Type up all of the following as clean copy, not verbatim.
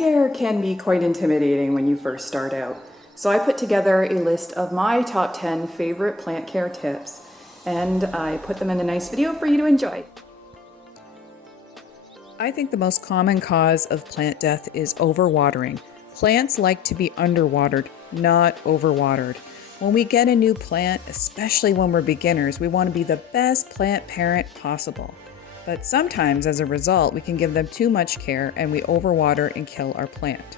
care can be quite intimidating when you first start out. So I put together a list of my top 10 favorite plant care tips, and I put them in a nice video for you to enjoy. I think the most common cause of plant death is overwatering. Plants like to be underwatered, not overwatered. When we get a new plant, especially when we're beginners, we want to be the best plant parent possible. But sometimes, as a result, we can give them too much care and we overwater and kill our plant.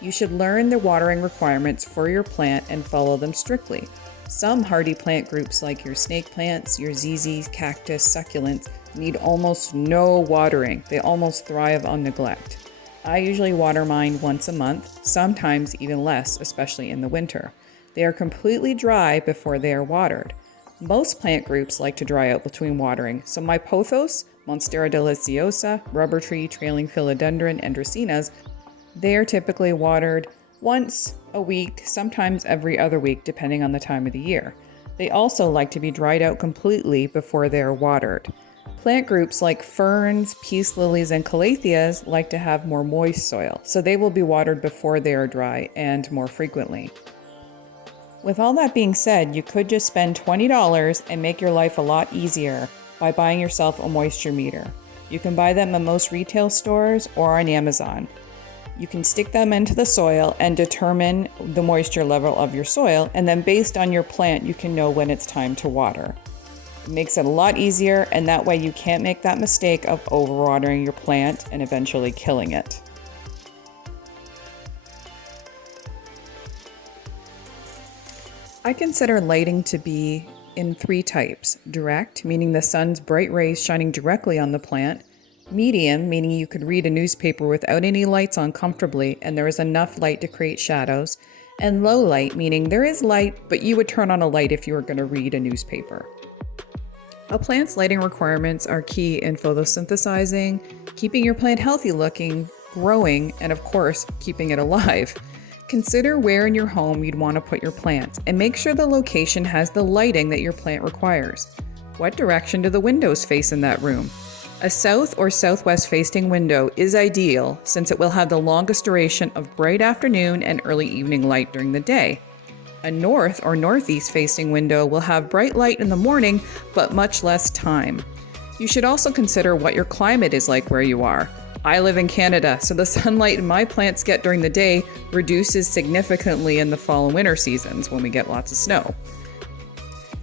You should learn the watering requirements for your plant and follow them strictly. Some hardy plant groups like your snake plants, your ZZs, cactus, succulents need almost no watering. They almost thrive on neglect. I usually water mine once a month, sometimes even less, especially in the winter. They are completely dry before they are watered. Most plant groups like to dry out between watering, so my pothos, Monstera deliciosa, rubber tree, trailing philodendron, and dracaenas, they are typically watered once a week, sometimes every other week, depending on the time of the year. They also like to be dried out completely before they are watered. Plant groups like ferns, peace lilies, and calatheas like to have more moist soil, so they will be watered before they are dry and more frequently. With all that being said, you could just spend $20 and make your life a lot easier by buying yourself a moisture meter. You can buy them at most retail stores or on Amazon. You can stick them into the soil and determine the moisture level of your soil, and then based on your plant, you can know when it's time to water. It makes it a lot easier, and that way you can't make that mistake of overwatering your plant and eventually killing it. I consider lighting to be in 3 types. Direct, meaning the sun's bright rays shining directly on the plant. Medium, meaning you could read a newspaper without any lights on comfortably and there is enough light to create shadows. And low light, meaning there is light, but you would turn on a light if you were going to read a newspaper. A plant's lighting requirements are key in photosynthesizing, keeping your plant healthy looking, growing, and of course, keeping it alive. Consider where in your home you'd want to put your plants and make sure the location has the lighting that your plant requires. What direction do the windows face in that room? A south or southwest facing window is ideal since it will have the longest duration of bright afternoon and early evening light during the day. A north or northeast facing window will have bright light in the morning but much less time. You should also consider what your climate is like where you are. I live in Canada, so the sunlight my plants get during the day reduces significantly in the fall and winter seasons when we get lots of snow.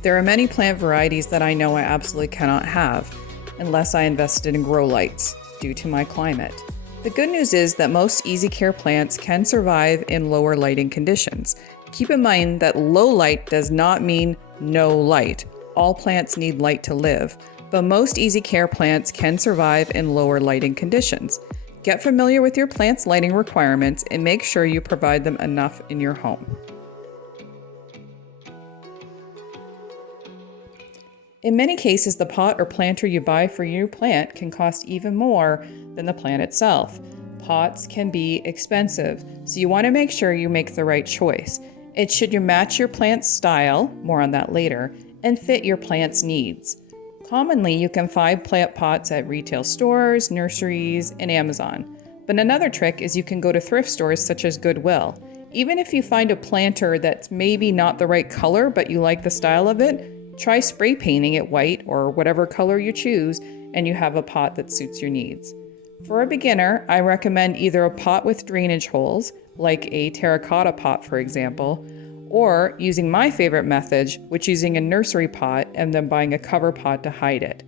There are many plant varieties that I know I absolutely cannot have unless I invested in grow lights due to my climate. The good news is that most easy care plants can survive in lower lighting conditions. Keep in mind that low light does not mean no light. All plants need light to live. But most easy care plants can survive in lower lighting conditions. Get familiar with your plant's lighting requirements and make sure you provide them enough in your home. In many cases, the pot or planter you buy for your plant can cost even more than the plant itself. Pots can be expensive, so you want to make sure you make the right choice. It should match your plant's style, more on that later, and fit your plant's needs. Commonly, you can find plant pots at retail stores, nurseries, and Amazon. But another trick is you can go to thrift stores such as Goodwill. Even if you find a planter that's maybe not the right color, but you like the style of it, try spray painting it white or whatever color you choose, and you have a pot that suits your needs. For a beginner, I recommend either a pot with drainage holes, like a terracotta pot for example, or using my favorite method, which is using a nursery pot and then buying a cover pot to hide it.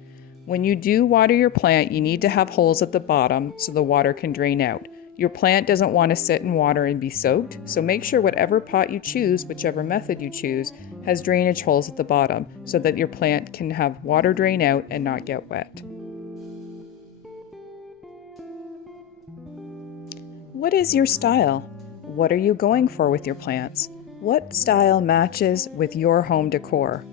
When you do water your plant, you need to have holes at the bottom so the water can drain out. Your plant doesn't want to sit in water and be soaked, so make sure whatever pot you choose, whichever method you choose, has drainage holes at the bottom so that your plant can have water drain out and not get wet. What is your style? What are you going for with your plants? What style matches with your home decor?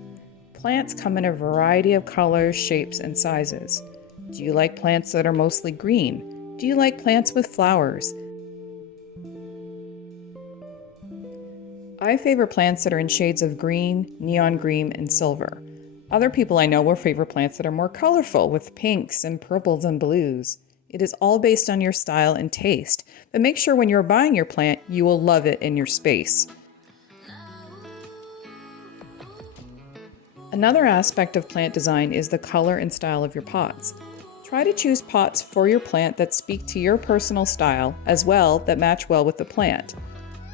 Plants come in a variety of colors, shapes, and sizes. Do you like plants that are mostly green? Do you like plants with flowers? I favor plants that are in shades of green, neon green, and silver. Other people I know will favor plants that are more colorful with pinks and purples and blues. It is all based on your style and taste, but make sure when you're buying your plant, you will love it in your space. Another aspect of plant design is the color and style of your pots. Try to choose pots for your plant that speak to your personal style, as well that match well with the plant.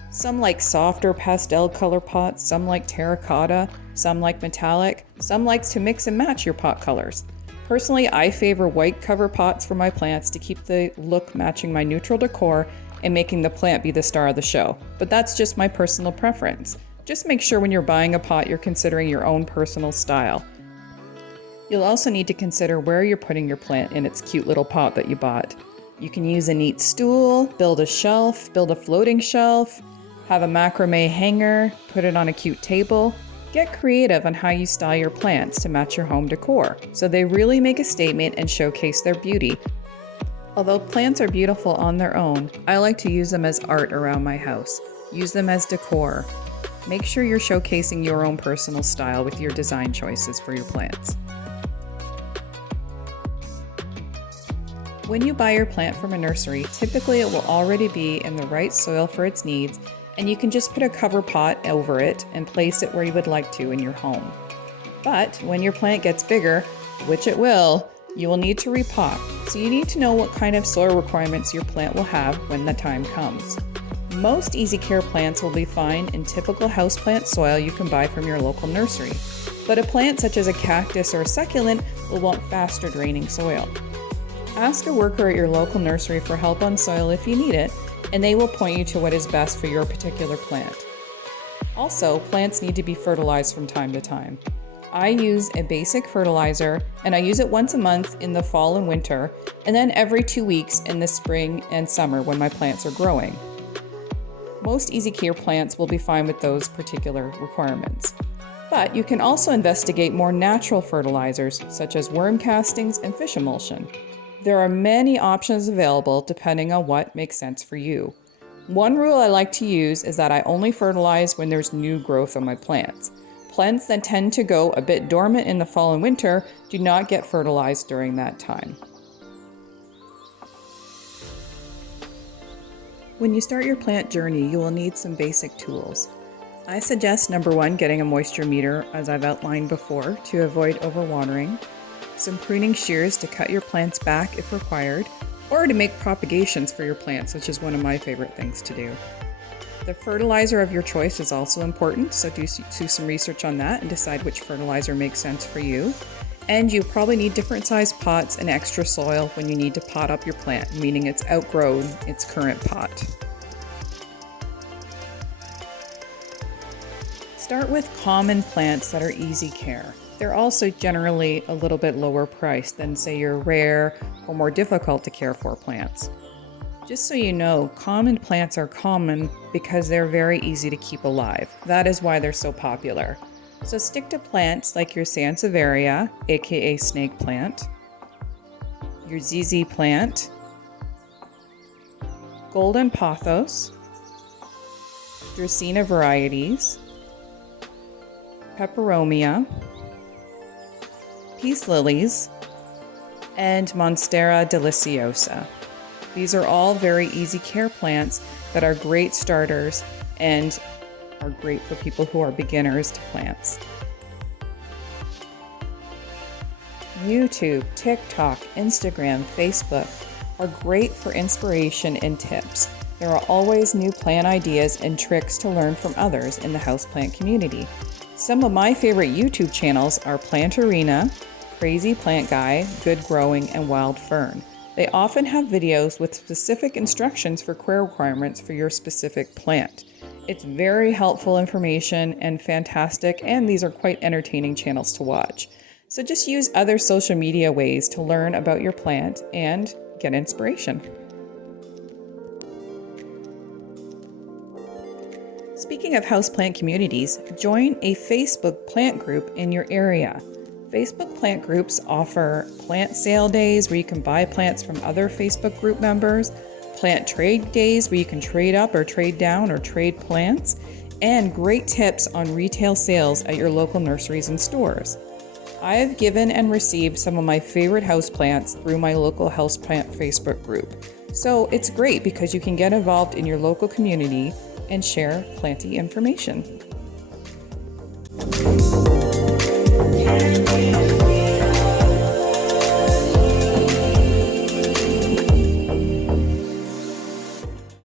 Some like softer pastel color pots, some like terracotta, some like metallic, some likes to mix and match your pot colors. Personally, I favor white cover pots for my plants to keep the look matching my neutral decor and making the plant be the star of the show. But that's just my personal preference. Just make sure when you're buying a pot, you're considering your own personal style. You'll also need to consider where you're putting your plant in its cute little pot that you bought. You can use a neat stool, build a shelf, build a floating shelf, have a macrame hanger, put it on a cute table. Get creative on how you style your plants to match your home decor, so they really make a statement and showcase their beauty. Although plants are beautiful on their own, I like to use them as art around my house. Use them as decor. Make sure you're showcasing your own personal style with your design choices for your plants. When you buy your plant from a nursery, typically it will already be in the right soil for its needs, and you can just put a cover pot over it and place it where you would like to in your home. But when your plant gets bigger, which it will, you will need to repot, so you need to know what kind of soil requirements your plant will have when the time comes. Most easy care plants will be fine in typical houseplant soil you can buy from your local nursery, but a plant such as a cactus or a succulent will want faster draining soil. Ask a worker at your local nursery for help on soil if you need it, and they will point you to what is best for your particular plant. Also, plants need to be fertilized from time to time. I use a basic fertilizer, and I use it once a month in the fall and winter, and then every 2 weeks in the spring and summer when my plants are growing. Most easy care plants will be fine with those particular requirements. But you can also investigate more natural fertilizers, such as worm castings and fish emulsion. There are many options available depending on what makes sense for you. One rule I like to use is that I only fertilize when there's new growth on my plants. Plants that tend to go a bit dormant in the fall and winter do not get fertilized during that time. When you start your plant journey, you will need some basic tools. I suggest number 1, getting a moisture meter, as I've outlined before, to avoid overwatering. Some pruning shears to cut your plants back if required, or to make propagations for your plants, which is one of my favorite things to do. The fertilizer of your choice is also important, so do some research on that and decide which fertilizer makes sense for you. And you probably need different sized pots and extra soil when you need to pot up your plant, meaning it's outgrown its current pot. Start with common plants that are easy care. They're also generally a little bit lower priced than, say, your rare or more difficult to care for plants. Just so you know, common plants are common because they're very easy to keep alive. That is why they're so popular. So stick to plants like your Sansevieria, aka snake plant, your ZZ plant, golden pothos, Dracaena varieties, peperomia, peace lilies, and Monstera deliciosa. These are all very easy care plants that are great starters and are great for people who are beginners to plants. YouTube, TikTok, Instagram, Facebook are great for inspiration and tips. There are always new plant ideas and tricks to learn from others in the houseplant community. Some of my favorite YouTube channels are Planterina, Crazy Plant Guy, Good Growing, and WildFern. They often have videos with specific instructions for care requirements for your specific plant. It's very helpful information and fantastic, and these are quite entertaining channels to watch. So just use other social media ways to learn about your plant and get inspiration. Speaking of houseplant communities, join a Facebook plant group in your area. Facebook plant groups offer plant sale days where you can buy plants from other Facebook group members, plant trade days where you can trade up or trade down or trade plants, and great tips on retail sales at your local nurseries and stores. I have given and received some of my favorite houseplants through my local houseplant Facebook group. So it's great because you can get involved in your local community and share planty information.